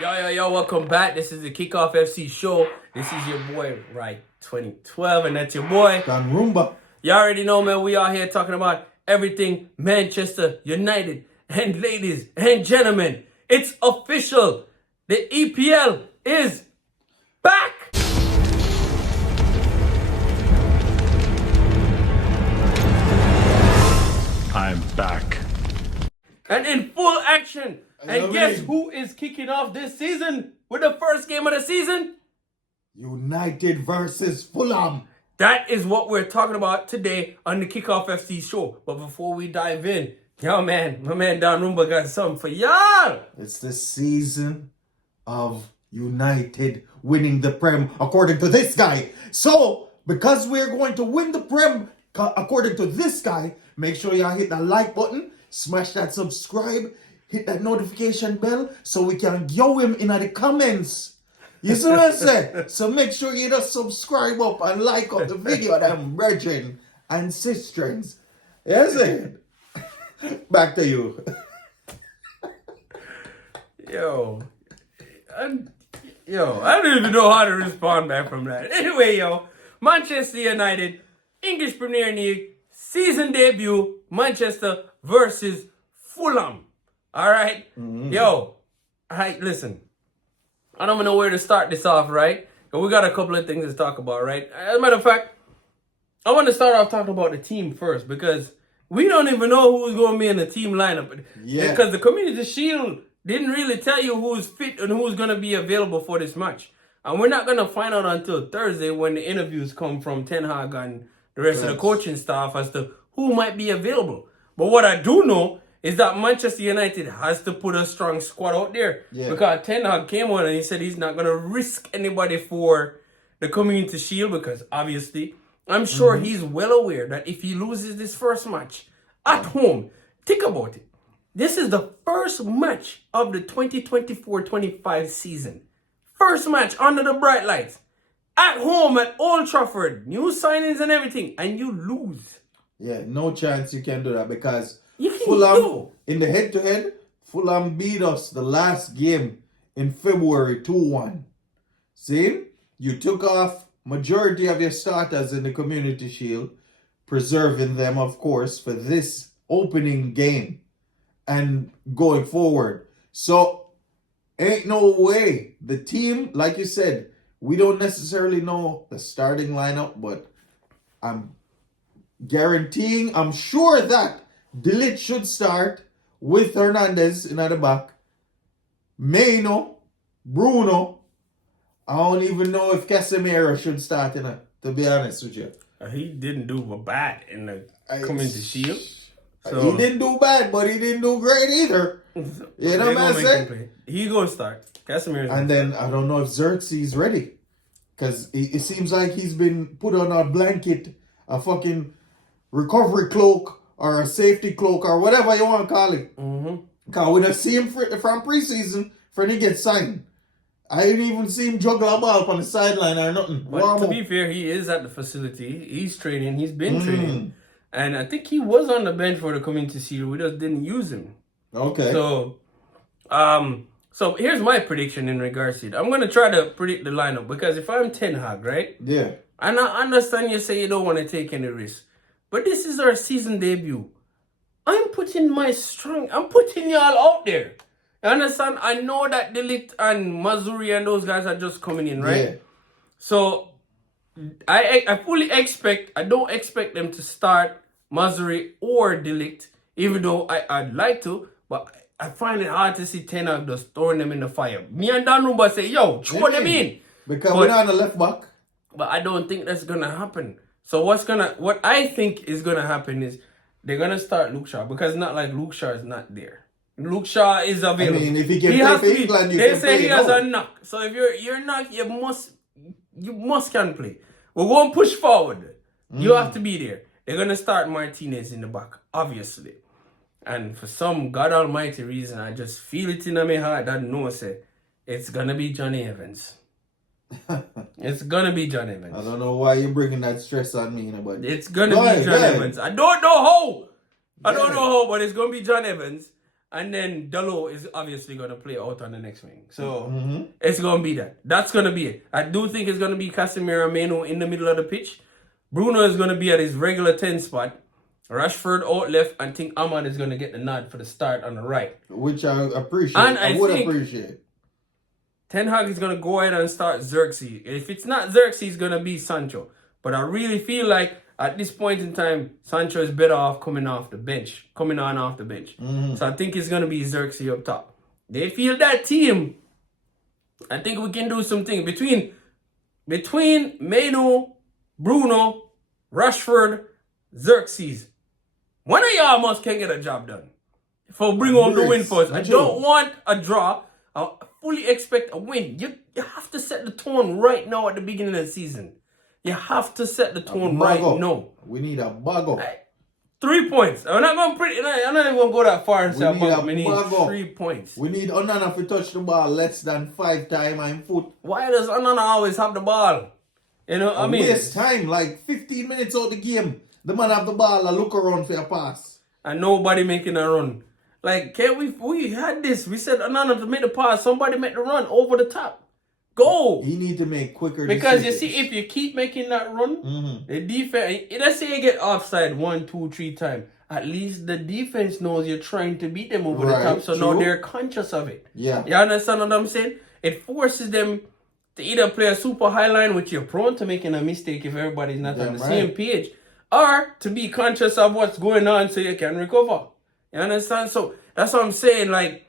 Yo, welcome back. This is the Kickoff FC show. This is your boy, right, 2012, and that's your boy. Dan Roomba. You already know, man, we are here talking about everything Manchester United. And ladies and gentlemen, it's official. The EPL is back. I'm back. And in full action. And guess who is kicking off this season with the first game of the season? United versus Fulham. That is what we're talking about today on the Kickoff FC show. But before we dive in, my man Don Roomba got something for y'all. It's the season of United winning the Prem, according to this guy. So, because we're going to win the Prem, according to this guy, make sure y'all hit the like button, smash that subscribe, hit that notification bell, so we can yo him in the comments. You see what I said? So make sure you just subscribe up and like up the video, them brethren and sisters. Yes, it. Back to you. Yo, I don't even know how to respond back from that. Anyway, Manchester United, English Premier League, season debut, Manchester versus Fulham. All right? Mm-hmm. Listen. I don't even know where to start this off, right? But we got a couple of things to talk about, right? As a matter of fact, I want to start off talking about the team first because we don't even know who's going to be in the team lineup. Yeah. Because the Community Shield didn't really tell you who's fit and who's going to be available for this match. And we're not going to find out until Thursday when the interviews come from Ten Hag and the rest of the coaching staff as to who might be available. But what I do know is that Manchester United has to put a strong squad out there. Yeah. Because Ten Hag came on and he said he's not going to risk anybody for the Community Shield because obviously I'm sure he's well aware that if he loses this first match at home, think about it. This is the first match of the 2024-25 season. First match under the bright lights. At home at Old Trafford. New signings and everything. And you lose. Yeah, no chance you can do that because Fulham, in the head-to-head, Fulham beat us the last game in February 2-1. See? You took off majority of your starters in the Community Shield, preserving them, of course, for this opening game and going forward. So, ain't no way. The team, like you said, we don't necessarily know the starting lineup, but I'm guaranteeing, I'm sure that De Ligt should start with Hernandez in the back. Maino, Bruno. I don't even know if Casemiro should start in it, to be honest with you. He didn't do bad in the Community Shield. So he didn't do bad, but he didn't do great either. You know what I'm saying? He gonna start. Casemiro. And then I don't know if Xerxes ready. Because it seems like he's been put on a blanket, a fucking recovery cloak, or a safety cloak, or whatever you want to call it. Because we don't see him from preseason for he gets signed. I didn't even see him juggle a ball on the sideline or nothing. But to be fair, he is at the facility. He's training. He's been training. And I think he was on the bench for the Community Shield. We just didn't use him. Okay. So here's my prediction in regards to it. I'm going to try to predict the lineup because if I'm Ten Hag, right? Yeah. And I understand you say you don't want to take any risks. But this is our season debut. I'm putting y'all out there. You understand? I know that De Ligt and Mazuri and those guys are just coming in, right? Yeah. So I fully expect, I don't expect them to start Mazuri or De Ligt, even though I'd like to, but I find it hard to see Ten Hag just throwing them in the fire. Me and Dan Rumba say, yo, throw them in. Because we're not on the left back. But I don't think that's going to happen. So what I think is going to happen is they're going to start Luke Shaw because it's not like Luke Shaw is not there. Luke Shaw is available. I mean, if he can play for England, you they can say play he has a knock. So if you're knock, you must can play. We're going to push forward. You have to be there. They're going to start Martinez in the back, obviously. And for some God almighty reason, I just feel it in my heart that no say it's going to be Johnny Evans. It's going to be John Evans. I don't know why you're bringing that stress on me, but it's going to be John Evans. I don't know how. I don't know how, but it's going to be John Evans. and then Dalot is obviously going to play out on the next wing. So it's going to be that. That's going to be it. I do think it's going to be Casemiro Meno in the middle of the pitch. Bruno is going to be at his regular 10 spot. Rashford out left. I think Ahmad is going to get the nod for the start on the right. Which I appreciate. And I would appreciate. Ten Hag is going to go ahead and start Xerxes. If it's not Xerxes, it's going to be Sancho. But I really feel like at this point in time, Sancho is better off coming off the bench. So I think it's going to be Xerxes up top. They feel that team. I think we can do something between Meno, Bruno, Rashford, Xerxes. One of y'all must can get a job done. For bring home the win for us. I don't want a draw. I fully expect a win. You have to set the tone right now at the beginning of the season. You have to set the tone right now. We need a bug up. 3 points. I'm not going to go that far and say we need 3 points. We need Onana to touch the ball less than 5 times on foot. Why does Onana always have the ball? You know, I mean, waste time, like 15 minutes out the game. The man have the ball and look around for a pass. And nobody making a run. Like, can't we had this. We said Onana to make the pass. Somebody make the run over the top. Go. He need to make quicker because decisions. You see, if you keep making that run, the defense, let's say you get offside 1, 2, 3 times, at least the defense knows you're trying to beat them over the top, so now they're conscious of it. Yeah. You understand what I'm saying? It forces them to either play a super high line, which you're prone to making a mistake if everybody's not on the same page, or to be conscious of what's going on so you can recover. You understand? So that's what I'm saying. Like,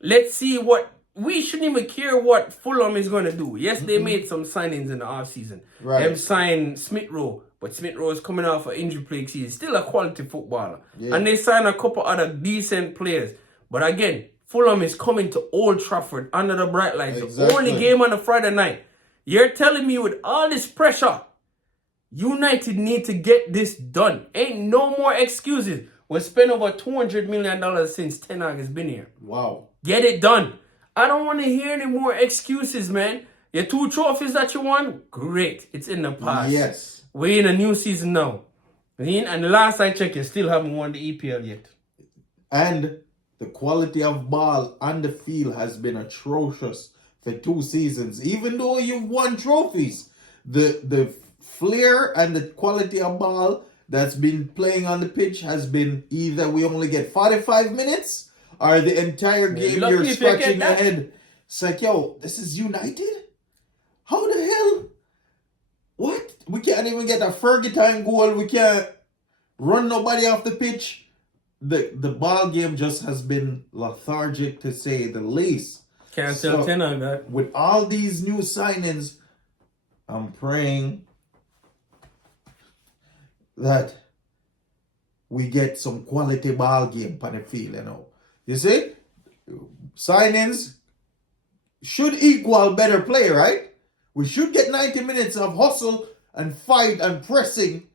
let's see what. We shouldn't even care what Fulham is going to do. Yes, they made some signings in the offseason. Right. Them signed Smith Rowe, but Smith Rowe is coming off an injury plague season. Still a quality footballer. Yeah. And they signed a couple other decent players. But again, Fulham is coming to Old Trafford under the bright lights. Exactly. The only game on a Friday night. You're telling me with all this pressure, United need to get this done. Ain't no more excuses. We spent over $200 million since Ten Hag has been here. Wow. Get it done. I don't want to hear any more excuses, man. Your 2 trophies that you won, great. It's in the past. Yes. We're in a new season now. And the last I checked, you still haven't won the EPL yet. And the quality of ball on the field has been atrocious for 2 seasons. Even though you've won trophies, the flair and the quality of ball that's been playing on the pitch has been either we only get 45 minutes or the entire game you're scratching your head. It's like, yo, this is United? How the hell? What? We can't even get a Fergie time goal. We can't run nobody off the pitch. The ball game just has been lethargic, to say the least. Can't tell 10 on that. With all these new signings, I'm praying that we get some quality ball game on the field, you know. You see, signings should equal better play, right? We should get 90 minutes of hustle and fight and pressing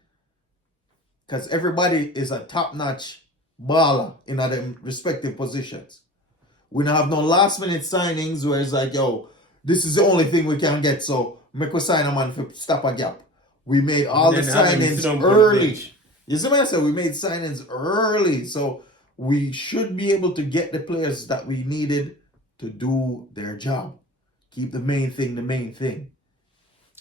because everybody is a top-notch baller in their respective positions. We don't have no last-minute signings where it's like, yo, this is the only thing we can get, so make we sign a man for stop a gap. We made all the signings early. You see what I said? We made signings early, so we should be able to get the players that we needed to do their job. Keep the main thing the main thing.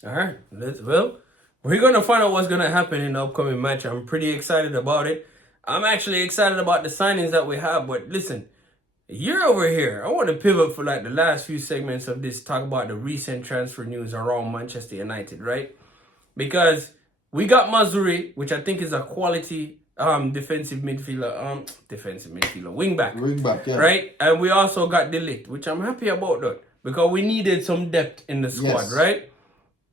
All right. Well, we're going to find out what's going to happen in the upcoming match. I'm pretty excited about it. I'm actually excited about the signings that we have. But listen, you're over here. I want to pivot for like the last few segments of this, talk about the recent transfer news around Manchester United, right? Because we got Mazuri, which I think is a quality defensive midfielder, wing back, yeah. Right? And we also got De Ligt, which I'm happy about that because we needed some depth in the squad, right?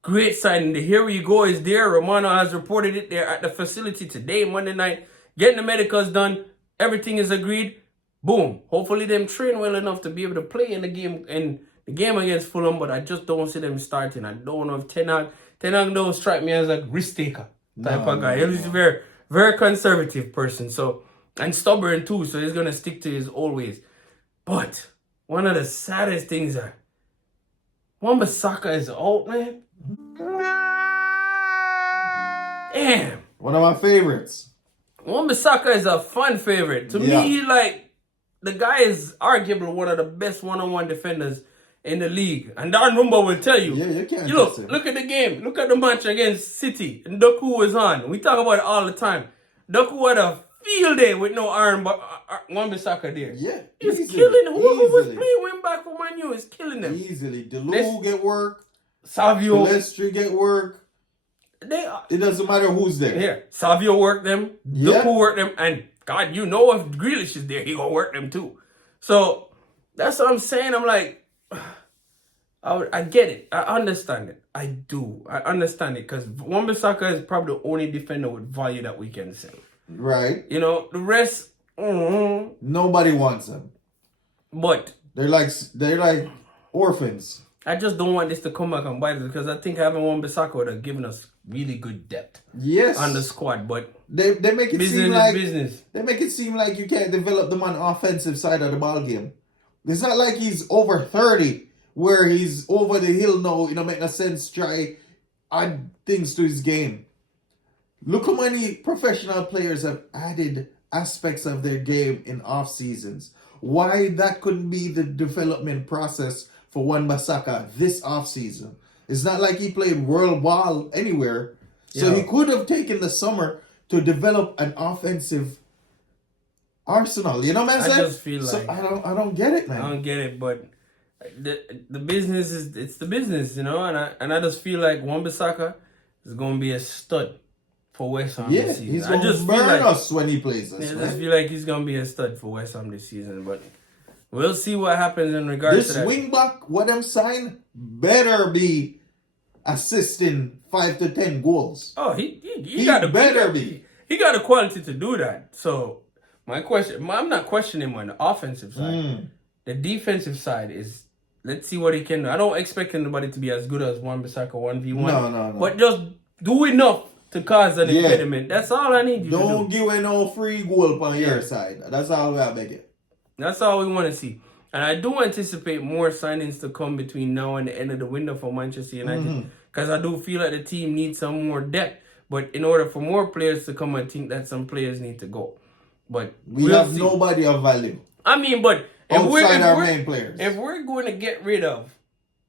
Great signing. The Here We Go is there. Romano has reported it there at the facility today, Monday night. Getting the medicals done. Everything is agreed. Boom. Hopefully them train well enough to be able to play in the game against Fulham, but I just don't see them starting. I don't know if Ten Hag don't strike me as a risk taker type of guy. He's a very, very conservative person, so, and stubborn too, so he's gonna stick to his old ways. But one of the saddest things are Wan-Bissaka is out, man. Damn. One of my favorites. Wan-Bissaka is a fun favorite. To me, like, the guy is arguably one of the best one-on-one defenders in the league. And Darren Rumba will tell you. Yeah, you can't Look at the game. Look at the match against City. And Doku was on. We talk about it all the time. Doku had a field day with no Aaron Wan-Bissaka there. Yeah, He's easily, killing whoever was easily. playing wing back for Man U is killing them. Easily. Delu get work. Savio. Palestri get work. It doesn't matter who's there. Here, Savio worked them. Yeah. Doku worked them. And God, you know if Grealish is there, he gonna work them too. So that's what I'm saying. I'm like, I get it. I understand it. I do. I understand it because Wan-Bissaka is probably the only defender with value that we can sell. Right. You know, the rest, nobody wants them. But They're like orphans. I just don't want this to come back and bite us because I think having Wan-Bissaka would have given us really good depth Yes. on the squad. But They make it business seem like is business. They make it seem like you can't develop them on the offensive side of the ball game. It's not like he's over 30 where he's over the hill now, make no sense, try add things to his game. Look how many professional players have added aspects of their game in off seasons. Why that couldn't be the development process for Wan-Bissaka this off season? It's not like he played world ball anywhere. So he could have taken the summer to develop an offensive arsenal. You know what I'm saying? I just feel like I don't get it, man. I don't get it, but the business is the business, and I just feel like Wan-Bissaka is gonna be a stud for West Ham this season. He's gonna burn us when he plays us. I just feel like he's gonna be a stud for West Ham this season, but we'll see what happens in regards to that. This wing back, what I'm saying, better be assisting 5 to 10 goals. Oh, he got he got the quality to do that. So I'm not questioning him on the offensive side. The defensive side is, let's see what he can do. I don't expect anybody to be as good as Wan-Bissaka 1v1. No. But just do enough to cause an impediment. That's all I need you to do. Don't give away no free goal on your side. That's all we are begging. That's all we want to see. And I do anticipate more signings to come between now and the end of the window for Manchester United. Because I do feel like the team needs some more depth. But in order for more players to come, I think that some players need to go. But we have nobody of value. I mean, but outside our main players. If we're going to get rid of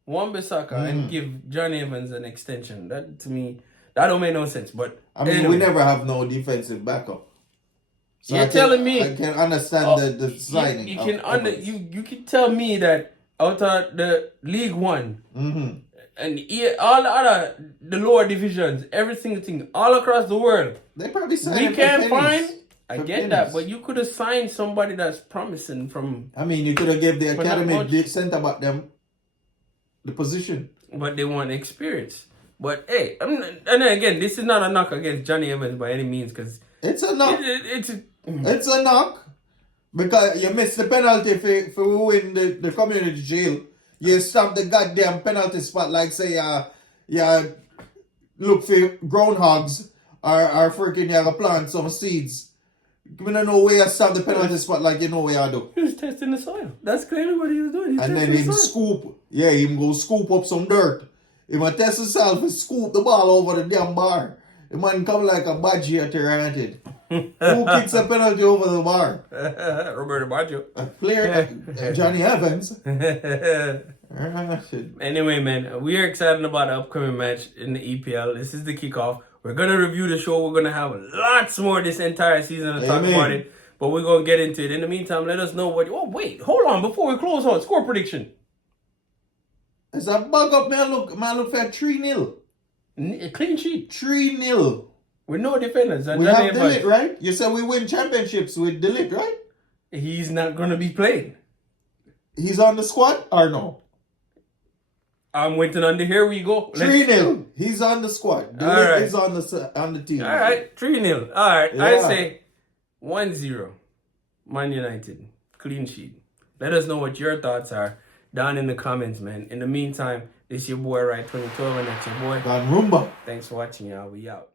Wan-Bissaka and give John Evans an extension, that to me, that don't make no sense. But I mean, we never have no defensive backup. So you're telling me I can understand the signing. You can tell me that out of the League One and all the lower divisions, every single thing, all across the world, they probably signed we can't find. I get that, but you could have signed somebody that's promising from. I mean, you could have gave the academy centre back them the position, but they want experience. But hey, and then again, this is not a knock against Johnny Evans by any means, because it's a knock. It's a knock because you missed the penalty for we win the community jail. You stamp the goddamn penalty spot like say look for groundhogs or freaking you plant some seeds. We don't know where you stamp the penalty spot like you know where you do. He was testing the soil. That's clearly what he was doing. And then him scoop. Yeah, him go scoop up some dirt. He might test himself and scoop the ball over the damn bar. The man come like a badger at Who kicks a penalty over the bar? Roberto Baggio. A player, Johnny Evans. Anyway, man, we are excited about the upcoming match in the EPL. This is the kickoff. We're going to review the show. We're going to have lots more this entire season to talk about it. But we're going to get into it. In the meantime, let us know what... Oh, wait. Hold on. Before we close out, score prediction. It's a bug up, man. Look for 3-0. A clean sheet. 3-0. With no defenders. We have Delete, right? You said we win championships with Delete, right? He's not going to be played. He's on the squad or no? I'm waiting on the here we go. 3-0. He's on the squad. Delete is on the team. All right. 3-0. All right. Yeah. I say 1-0. Man United. Clean sheet. Let us know what your thoughts are down in the comments, man. In the meantime, this your boy, Right 2012, and that's your boy, Don Rumba. Thanks for watching, y'all. We out.